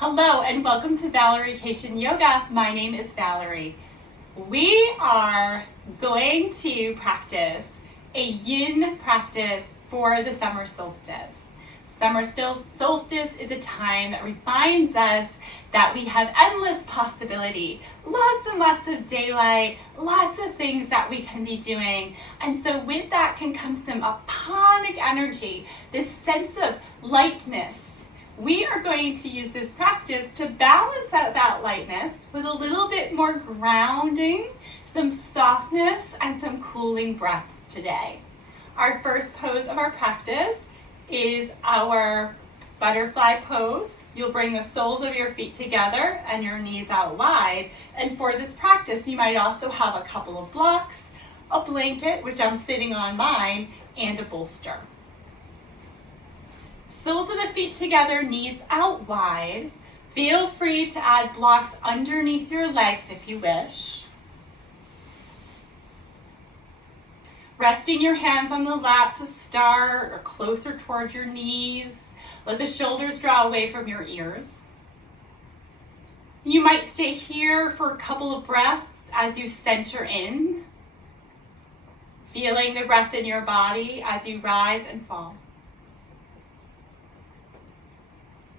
Hello and welcome to Valeriecation Yoga. My name is Valerie. We are going to practice a yin practice for the summer solstice. Summer solstice is a time that reminds us that we have endless possibility, lots and lots of daylight, lots of things that we can be doing. And so with that can come some aponic energy, this sense of lightness. We are going to use this practice to balance out that lightness with a little bit more grounding, some softness, and some cooling breaths today. Our first pose of our practice is our butterfly pose. You'll bring the soles of your feet together and your knees out wide. And for this practice, you might also have a couple of blocks, a blanket, which I'm sitting on mine, and a bolster. Soles of the feet together, knees out wide. Feel free to add blocks underneath your legs if you wish. Resting your hands on the lap to start or closer toward your knees. Let the shoulders draw away from your ears. You might stay here for a couple of breaths as you center in, feeling the breath in your body as you rise and fall.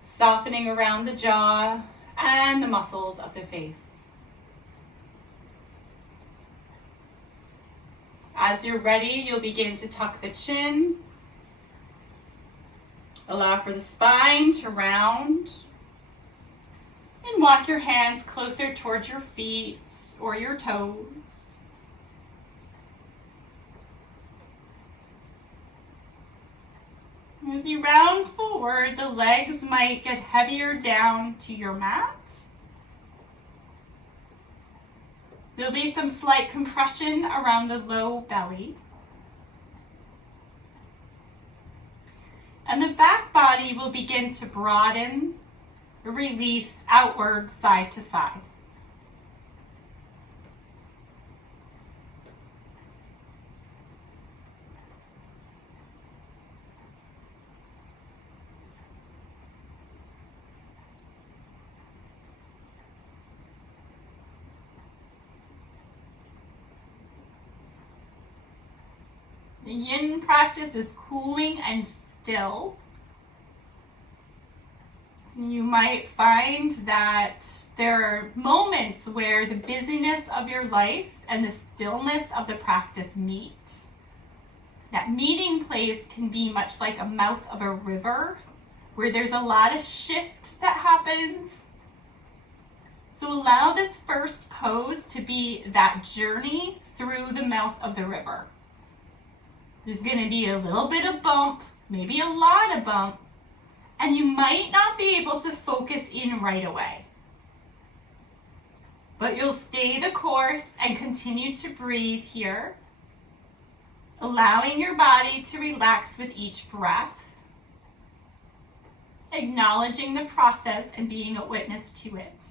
Softening around the jaw and the muscles of the face. As you're ready, you'll begin to tuck the chin. Allow for the spine to round. And walk your hands closer towards your feet or your toes. As you round forward, the legs might get heavier down to your mat. There'll be some slight compression around the low belly. And the back body will begin to broaden, release outward side to side. The yin practice is cooling and still. You might find that there are moments where the busyness of your life and the stillness of the practice meet. That meeting place can be much like a mouth of a river where there's a lot of shift that happens. So allow this first pose to be that journey through the mouth of the river. There's going to be a little bit of bump, maybe a lot of bump, and you might not be able to focus in right away. But you'll stay the course and continue to breathe here, allowing your body to relax with each breath, acknowledging the process and being a witness to it.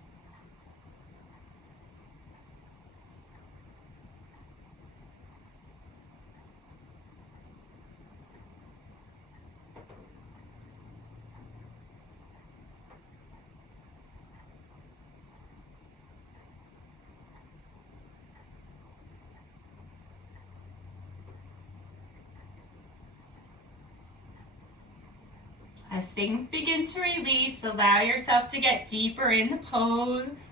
As things begin to release, allow yourself to get deeper in the pose.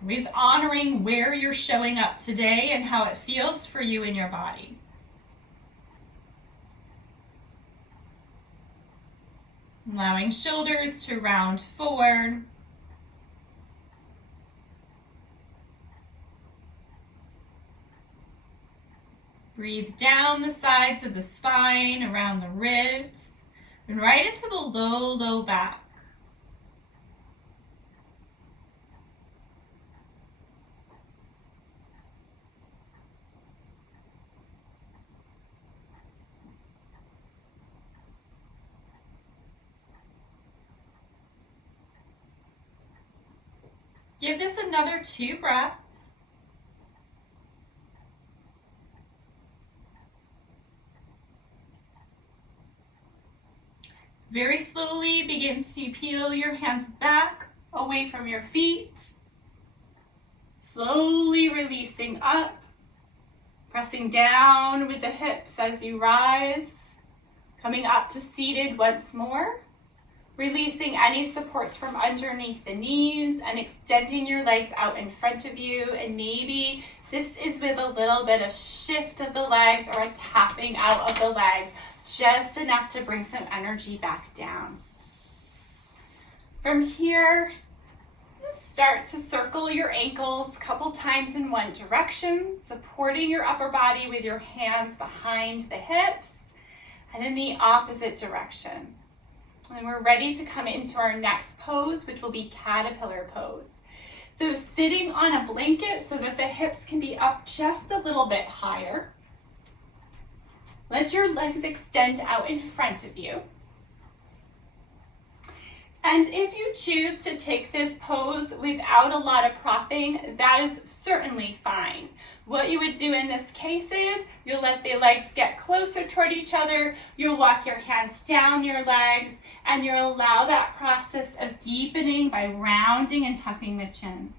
Always honoring where you're showing up today and how it feels for you in your body. Allowing shoulders to round forward. Breathe down the sides of the spine, around the ribs, and right into the low back. Give this another 2 breaths. Very slowly begin to peel your hands back away from your feet. Slowly releasing up, pressing down with the hips as you rise, coming up to seated once more. Releasing any supports from underneath the knees and extending your legs out in front of you. And maybe this is with a little bit of shift of the legs or a tapping out of the legs, just enough to bring some energy back down. From here, start to circle your ankles a couple times in one direction, supporting your upper body with your hands behind the hips, and in the opposite direction. And we're ready to come into our next pose, which will be caterpillar pose. So sitting on a blanket so that the hips can be up just a little bit higher. Let your legs extend out in front of you. And if you choose to take this pose without a lot of propping, that is certainly fine. What you would do in this case is you'll let the legs get closer toward each other, you'll walk your hands down your legs, and you'll allow that process of deepening by rounding and tucking the chin.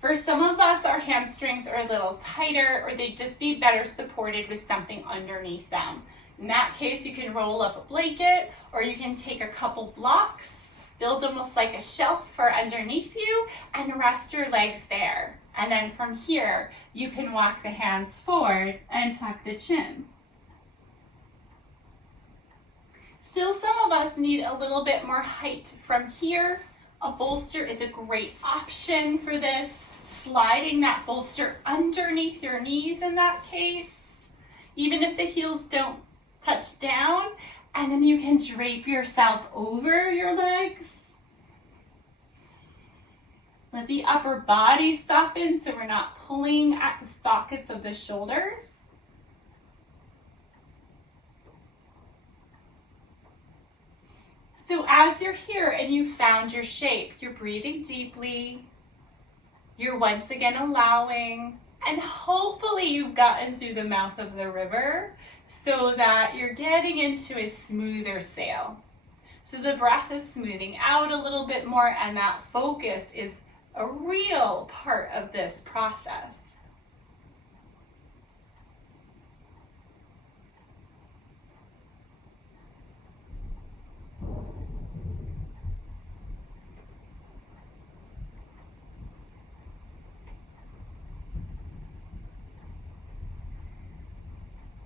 For some of us, our hamstrings are a little tighter, or they'd just be better supported with something underneath them. In that case, you can roll up a blanket, or you can take a couple blocks, build almost like a shelf for underneath you, and rest your legs there. And then from here, you can walk the hands forward and tuck the chin. Still, some of us need a little bit more height from here. A bolster is a great option for this, sliding that bolster underneath your knees in that case, even if the heels don't touch down, and then you can drape yourself over your legs. Let the upper body soften so we're not pulling at the sockets of the shoulders. So as you're here and you found your shape, you're breathing deeply, you're once again allowing, and hopefully you've gotten through the mouth of the river so that you're getting into a smoother sail. So the breath is smoothing out a little bit more, and that focus is a real part of this process.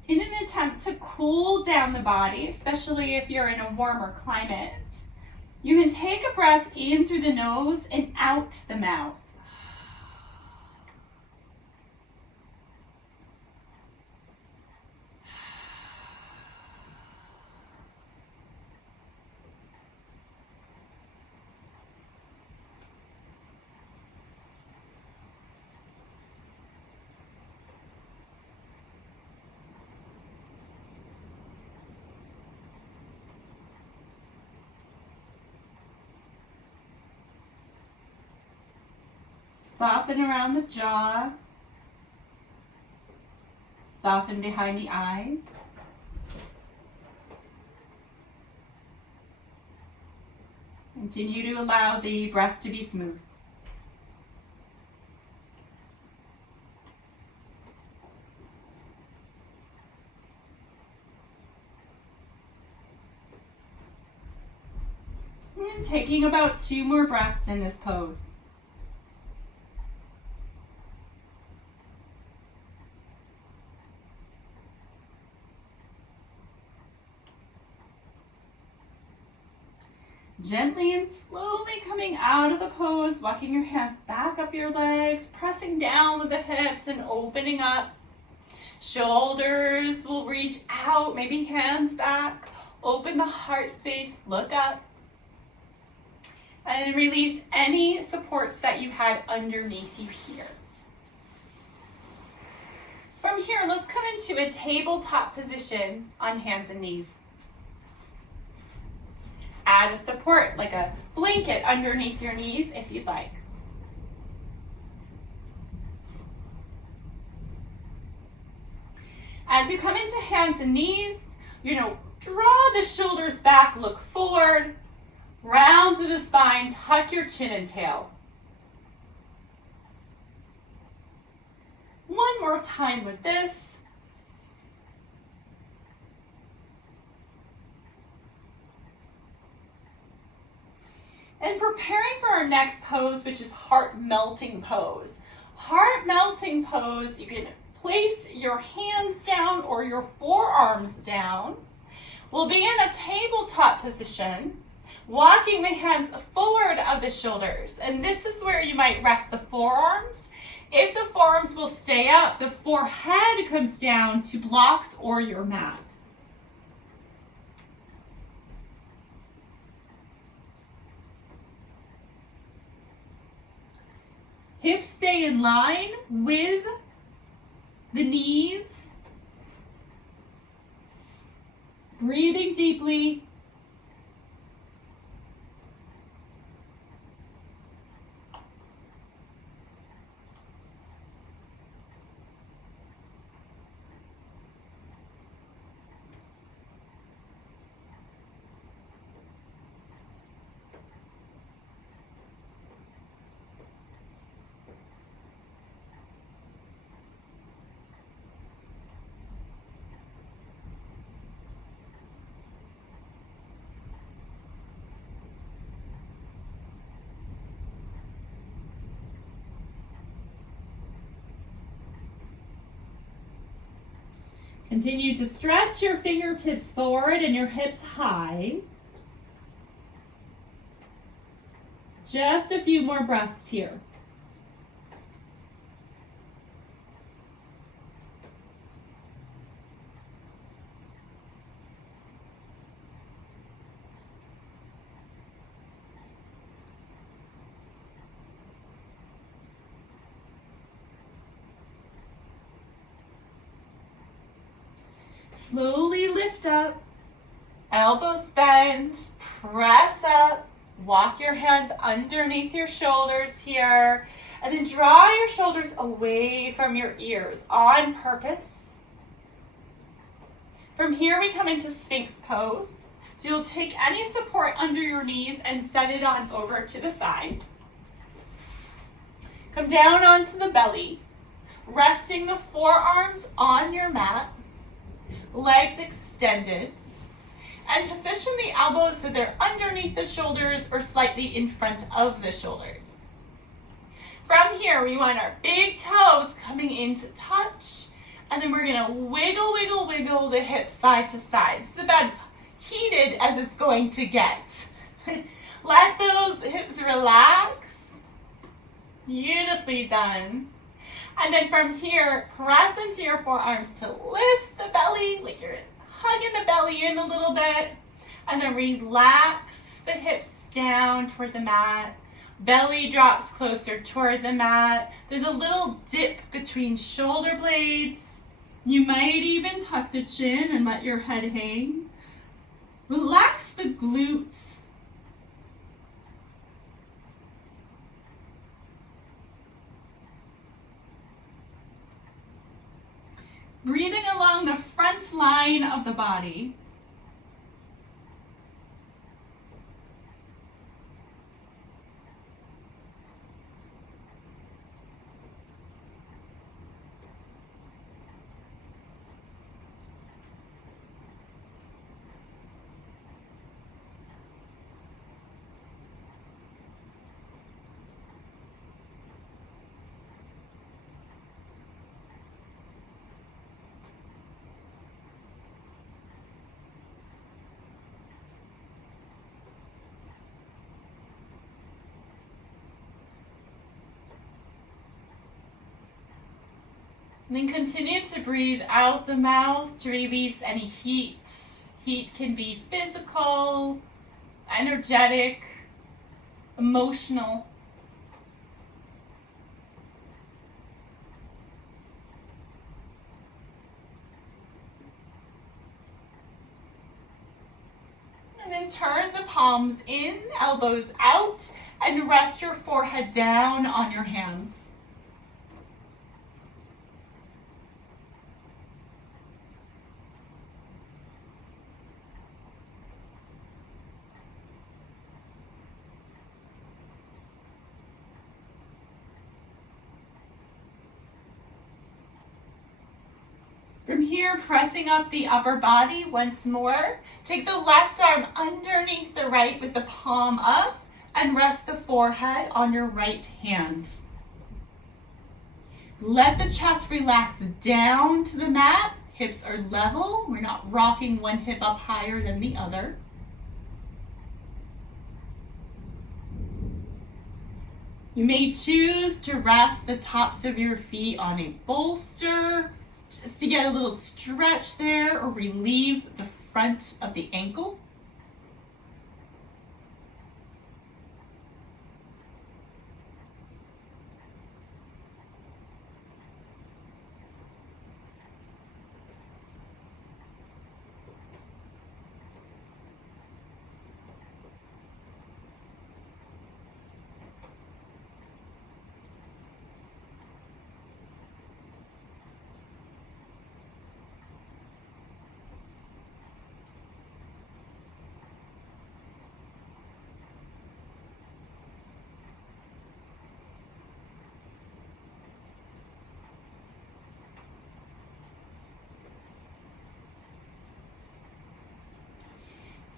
In an attempt to cool down the body, especially if you're in a warmer climate, you can take a breath in through the nose and out the mouth. Soften around the jaw. Soften behind the eyes. Continue to allow the breath to be smooth. And taking about 2 more breaths in this pose. Gently and slowly coming out of the pose, walking your hands back up your legs, pressing down with the hips and opening up. Shoulders will reach out, maybe hands back. Open the heart space, look up. And then release any supports that you had underneath you here. From here, let's come into a tabletop position on hands and knees. Add a support, like a blanket underneath your knees if you'd like. As you come into hands and knees, Draw the shoulders back, look forward, round through the spine, tuck your chin and tail. One more time with this. And preparing for our next pose, which is heart melting pose. Heart melting pose, you can place your hands down or your forearms down. We'll be in a tabletop position, walking the hands forward of the shoulders. And this is where you might rest the forearms. If the forearms will stay up, the forehead comes down to blocks or your mat. Hips stay in line with the knees. Breathing deeply. Continue to stretch your fingertips forward and your hips high. Just a few more breaths here. Slowly lift up, elbows bend, press up, walk your hands underneath your shoulders here, and then draw your shoulders away from your ears on purpose. From here we come into Sphinx pose. So you'll take any support under your knees and set it on over to the side. Come down onto the belly, resting the forearms on your mat. Legs extended, and position the elbows so they're underneath the shoulders or slightly in front of the shoulders. From here, we want our big toes coming into touch, and then we're gonna wiggle, wiggle, wiggle the hips side to side. This is about as heated as it's going to get. Let those hips relax. Beautifully done. And then from here, press into your forearms to lift the belly, like you're hugging the belly in a little bit. And then relax the hips down toward the mat. Belly drops closer toward the mat. There's a little dip between shoulder blades. You might even tuck the chin and let your head hang. Relax the glutes. Breathing along the front line of the body. And then continue to breathe out the mouth to release any heat. Heat can be physical, energetic, emotional. And then turn the palms in, elbows out, and rest your forehead down on your hands. From here, pressing up the upper body once more. Take the left arm underneath the right with the palm up and rest the forehead on your right hand. Let the chest relax down to the mat. Hips are level. We're not rocking one hip up higher than the other. You may choose to rest the tops of your feet on a bolster, just to get a little stretch there, or relieve the front of the ankle.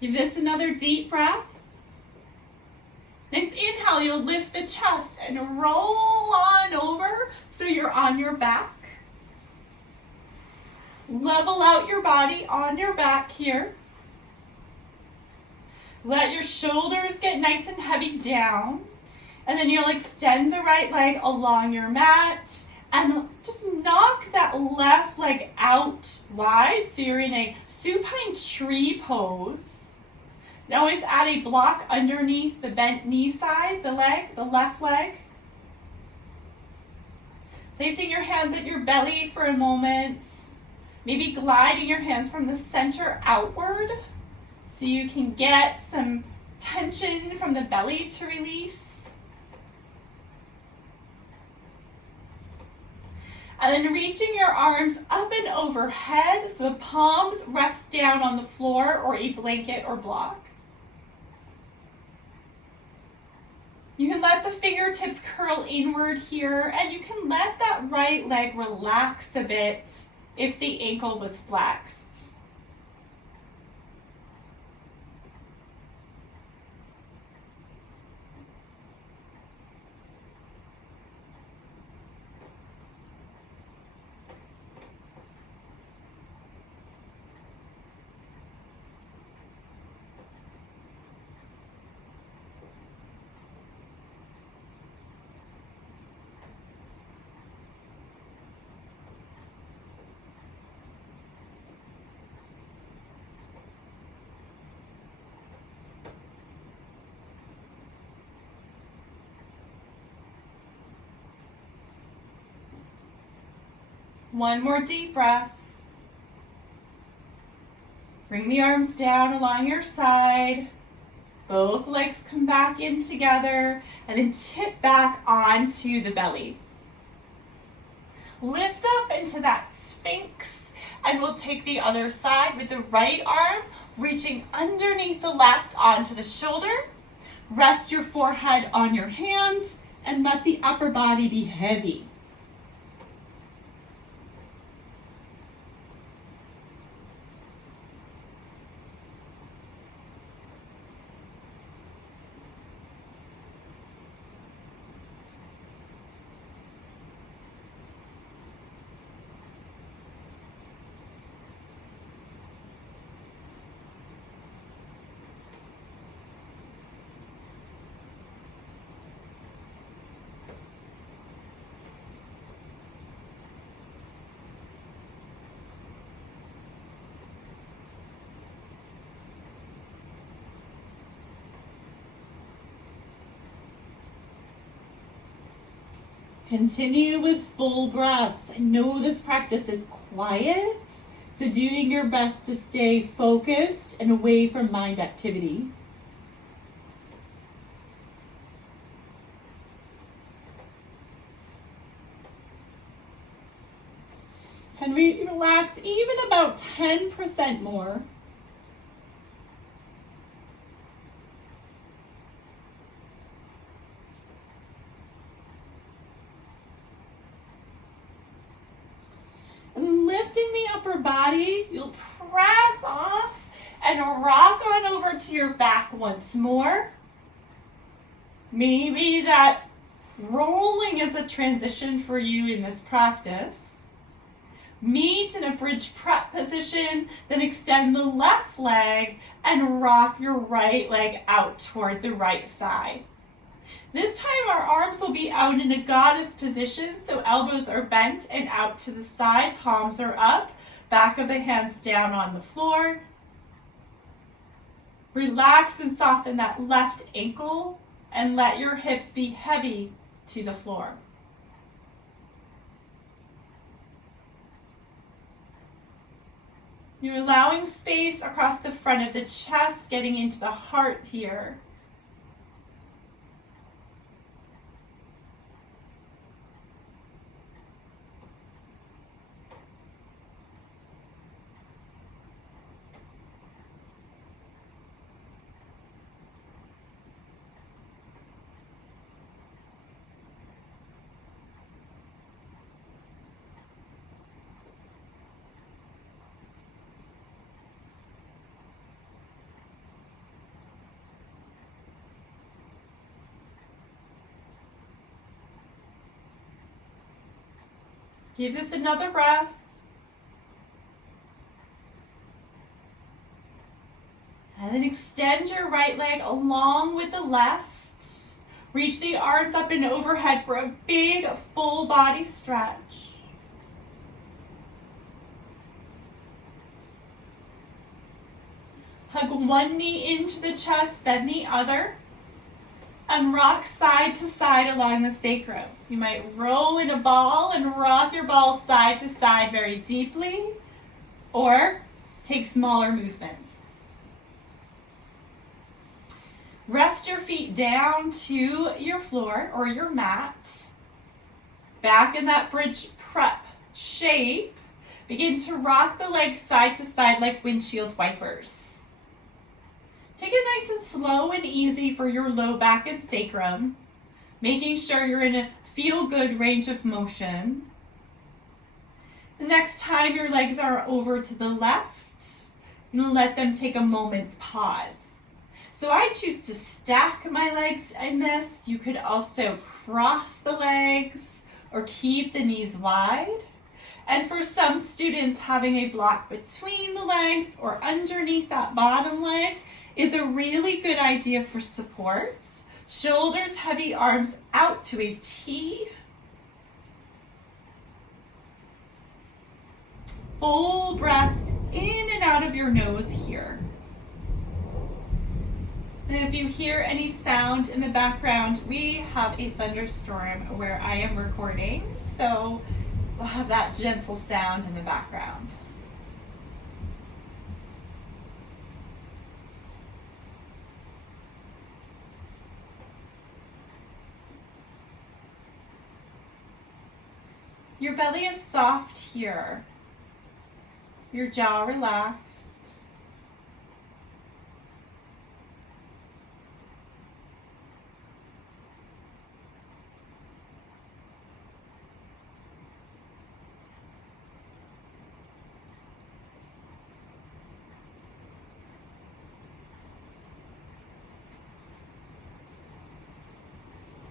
Give this another deep breath. Next inhale, you'll lift the chest and roll on over so you're on your back. Level out your body on your back here. Let your shoulders get nice and heavy down. And then you'll extend the right leg along your mat and just knock that left leg out wide so you're in a supine tree pose. Now always add a block underneath the bent knee side, the left leg. Placing your hands at your belly for a moment. Maybe gliding your hands from the center outward so you can get some tension from the belly to release. And then reaching your arms up and overhead so the palms rest down on the floor or a blanket or block. You can let the fingertips curl inward here, and you can let that right leg relax a bit if the ankle was flexed. One more deep breath. Bring the arms down along your side. Both legs come back in together and then tip back onto the belly. Lift up into that Sphinx, and we'll take the other side with the right arm reaching underneath the left onto the shoulder. Rest your forehead on your hands and let the upper body be heavy. Continue with full breaths. I know this practice is quiet, so doing your best to stay focused and away from mind activity. Can we relax even about 10% more? And lift lifting the upper body, you'll press off and rock on over to your back once more. Maybe that rolling is a transition for you in this practice. Meet in a bridge prep position, then extend the left leg and rock your right leg out toward the right side. This time our arms will be out in a goddess position, so elbows are bent and out to the side, palms are up, back of the hands down on the floor. Relax and soften that left ankle and let your hips be heavy to the floor. You're allowing space across the front of the chest, getting into the heart here. Give this another breath. And then extend your right leg along with the left. Reach the arms up and overhead for a big full body stretch. Hug one knee into the chest, then the other. And rock side to side along the sacrum. You might roll in a ball and rock your ball side to side very deeply, or take smaller movements. Rest your feet down to your floor or your mat. Back in that bridge prep shape. Begin to rock the legs side to side like windshield wipers. Take it nice and slow and easy for your low back and sacrum, making sure you're in a feel-good range of motion. The next time your legs are over to the left, you'll let them take a moment's pause. So I choose to stack my legs in this. You could also cross the legs or keep the knees wide. And for some students, having a block between the legs or underneath that bottom leg is a really good idea for support. Shoulders, heavy arms out to a T. Full breaths in and out of your nose here. And if you hear any sound in the background, we have a thunderstorm where I am recording, so we'll have that gentle sound in the background. Your belly is soft here. Your jaw relaxed.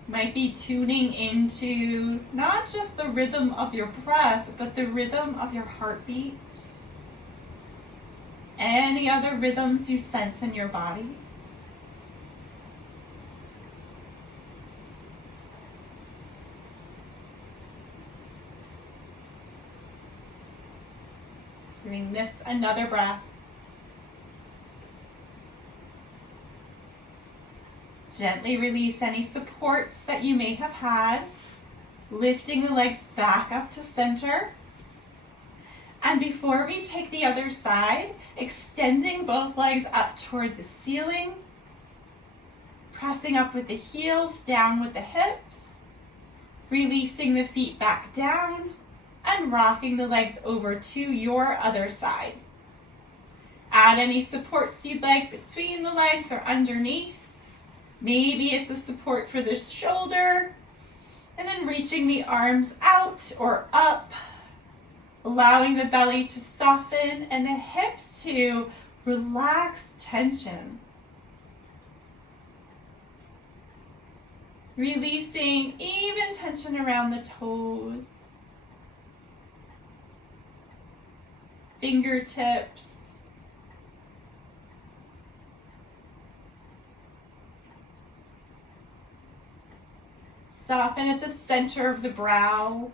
Might be tuning into not just the rhythm of your breath, but the rhythm of your heartbeat. Any other rhythms you sense in your body. Giving this another breath. Gently release any supports that you may have had, lifting the legs back up to center. And before we take the other side, extending both legs up toward the ceiling, pressing up with the heels, down with the hips, releasing the feet back down, and rocking the legs over to your other side. Add any supports you'd like between the legs or underneath. Maybe it's a support for the shoulder, and then reaching the arms out or up, allowing the belly to soften and the hips to relax tension. Releasing even tension around the toes, fingertips, soften at the center of the brow.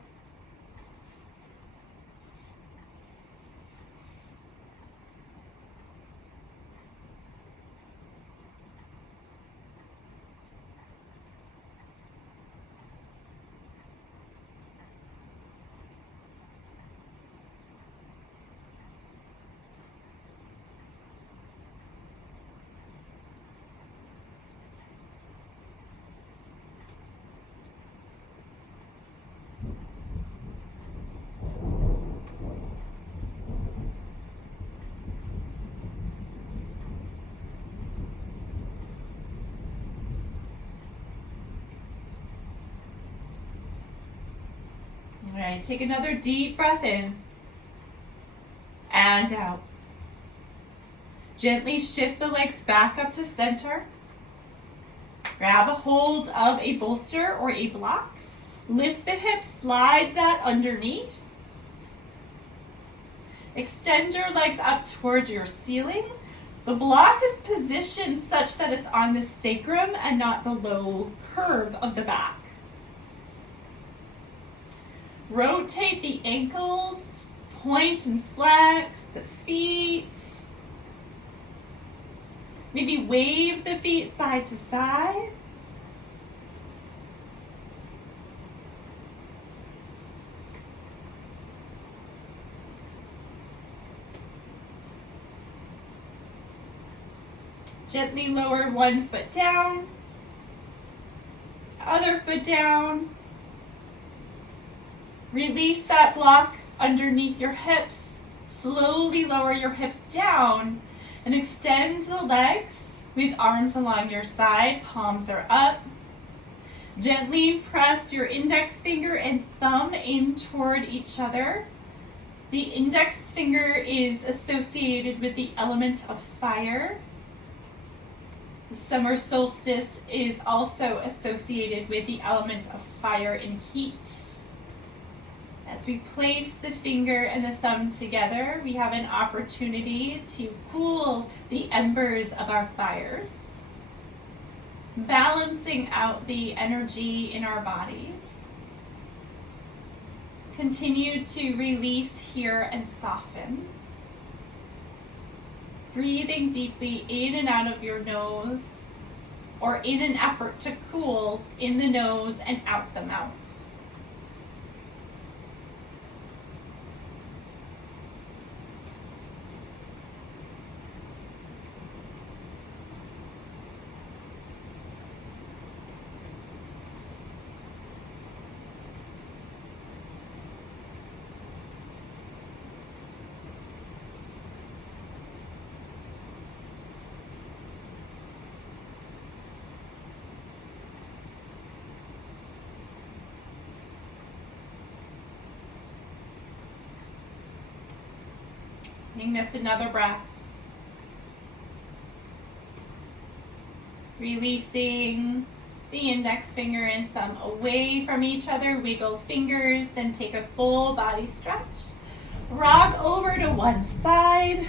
All right, take another deep breath in and out. Gently shift the legs back up to center. Grab a hold of a bolster or a block. Lift the hips, slide that underneath. Extend your legs up toward your ceiling. The block is positioned such that it's on the sacrum and not the low curve of the back. Rotate the ankles, point and flex the feet. Maybe wave the feet side to side. Gently lower one foot down, other foot down. Release that block underneath your hips. Slowly lower your hips down and extend the legs with arms along your side. Palms are up. Gently press your index finger and thumb in toward each other. The index finger is associated with the element of fire. The summer solstice is also associated with the element of fire and heat. As we place the finger and the thumb together, we have an opportunity to cool the embers of our fires, balancing out the energy in our bodies. Continue to release here and soften. Breathing deeply in and out of your nose, or in an effort to cool in the nose and out the mouth. Taking this another breath. Releasing the index finger and thumb away from each other. Wiggle fingers, then take a full body stretch. Rock over to one side.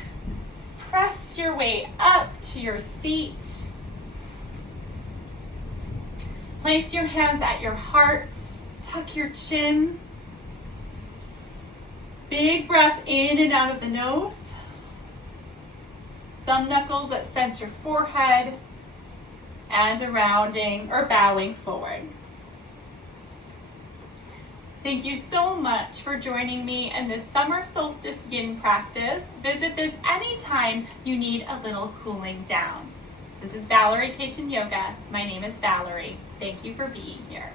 Press your way up to your seat. Place your hands at your heart. Tuck your chin. Big breath in and out of the nose. Thumb knuckles at center forehead and a rounding or bowing forward. Thank you so much for joining me in this summer solstice yin practice. Visit this anytime you need a little cooling down. This is Valerie Cation Yoga. My name is Valerie. Thank you for being here.